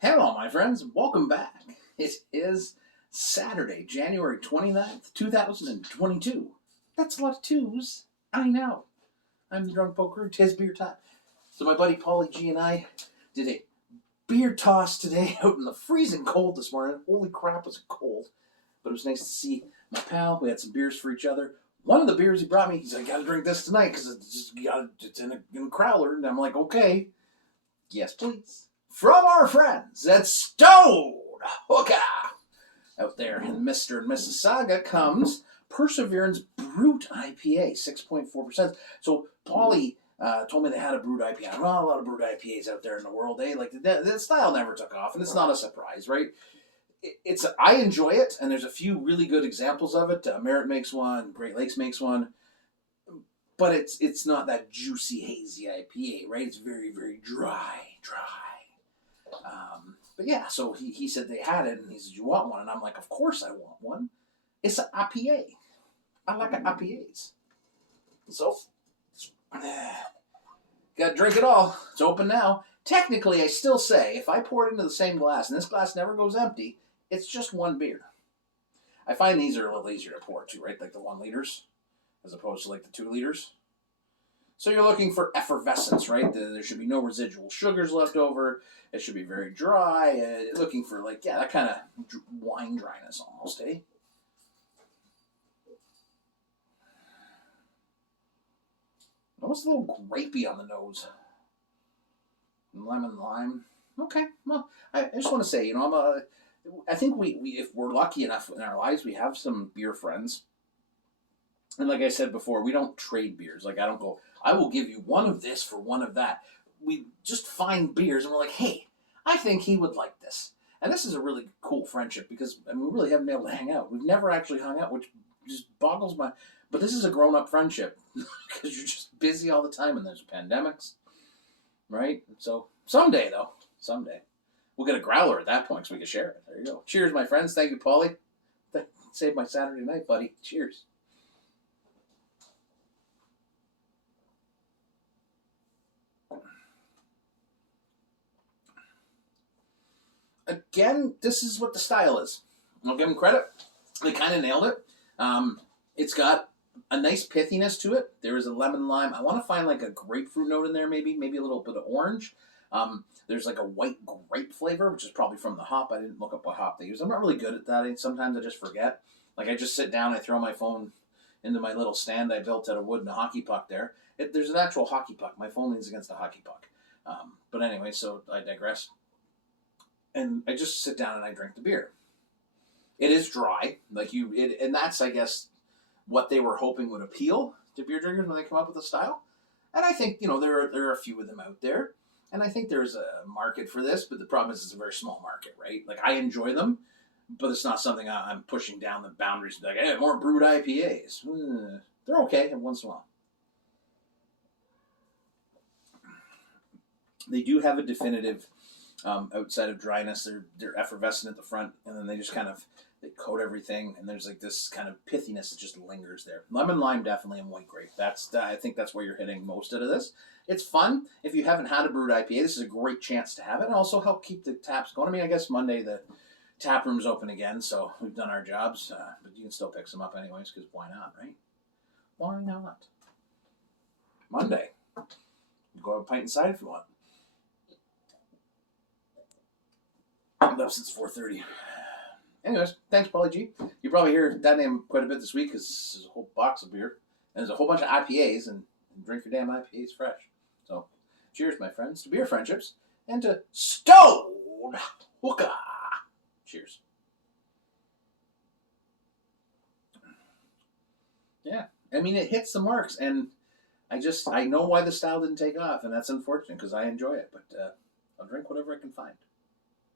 Hello, my friends. Welcome back. It is Saturday, January 29th, 2022. That's a lot of twos. I know. I'm the Drunk Poker. Tis beer time. So my buddy Paulie G and I did a beer toss today out in the freezing cold this morning. Holy crap, was it cold. But it was nice to see my pal. We had some beers for each other. One of the beers he brought me, he's like, gotta drink this tonight because it's in a crowler. And I'm like, okay. Yes, please. From our friends at Stonehooker out there in Mr. and Mississauga comes Perseverance Brut IPA, 6.4%. So Paulie told me they had a Brut IPA. Not a lot of Brut IPAs out there in the world, eh? Like the style never took off, and it's not a surprise, right? I enjoy it, and there's a few really good examples of it. Merritt makes one, Great Lakes makes one, but it's not that juicy, hazy IPA, right? It's very, very dry. But yeah, so he said they had it, and he said, you want one? And I'm like, of course I want one. It's an IPA. I like IPAs. So, gotta drink it all. It's open now. Technically, I still say, if I pour it into the same glass, and this glass never goes empty, it's just one beer. I find these are a little easier to pour too, right? Like the 1 liters, as opposed to like the 2 liters. So you're looking for effervescence, right? There should be no residual sugars left over. It should be very dry. Looking for that kind of wine dryness almost, eh? Almost a little grapey on the nose. Lemon lime. Okay, well, I just want to say, I think we if we're lucky enough in our lives, we have some beer friends. And like I said before, we don't trade beers. Like I don't go, I will give you one of this for one of that. We just find beers and we're like, hey, I think he would like this. And this is a really cool friendship because we really haven't been able to hang out. We've never actually hung out, which just boggles my. But this is a grown-up friendship because you're just busy all the time and there's pandemics, right? So someday, we'll get a growler at that point so we can share it. There you go. Cheers, my friends. Thank you, Paulie. Saved my Saturday night, buddy. Cheers. Again, this is what the style is. I'll give them credit. They kind of nailed it. It's got a nice pithiness to it. There is a lemon lime. I want to find like a grapefruit note in there, maybe a little bit of orange. There's like a white grape flavor, which is probably from the hop. I didn't look up what hop they use. I'm not really good at that. Sometimes I just forget. Like I just sit down, I throw my phone into my little stand I built out of wood and a hockey puck there. There's an actual hockey puck. My phone leans against a hockey puck. But anyway, so I digress. And I just sit down and I drink the beer. It is dry, and that's, I guess, what they were hoping would appeal to beer drinkers when they come up with a style. And I think there are a few of them out there, and I think there's a market for this. But the problem is it's a very small market, right? Like I enjoy them, but it's not something I'm pushing down the boundaries. Like, hey, more brewed IPAs. They're okay every once in a while. They do have a definitive. Outside of dryness, they're effervescent at the front, and then they just they coat everything, and there's like this kind of pithiness that just lingers there. Lemon lime definitely, and white grape. I think that's where you're hitting most out of this. It's fun if you haven't had a brewed IPA. This is a great chance to have it, and also help keep the taps going. I mean, I guess Monday the tap room's open again, so we've done our jobs, but you can still pick some up anyways, because why not, right? Why not? Monday, you go have a pint inside if you want. I'm up since 4:30. Anyways, thanks, Paulie G. You probably hear that name quite a bit this week because there's a whole box of beer. And there's a whole bunch of IPAs, and drink your damn IPAs fresh. So, cheers, my friends, to beer friendships and to Stonehooker. Cheers. Yeah, I mean, it hits the marks, and I know why the style didn't take off, and that's unfortunate because I enjoy it, but I'll drink whatever I can find.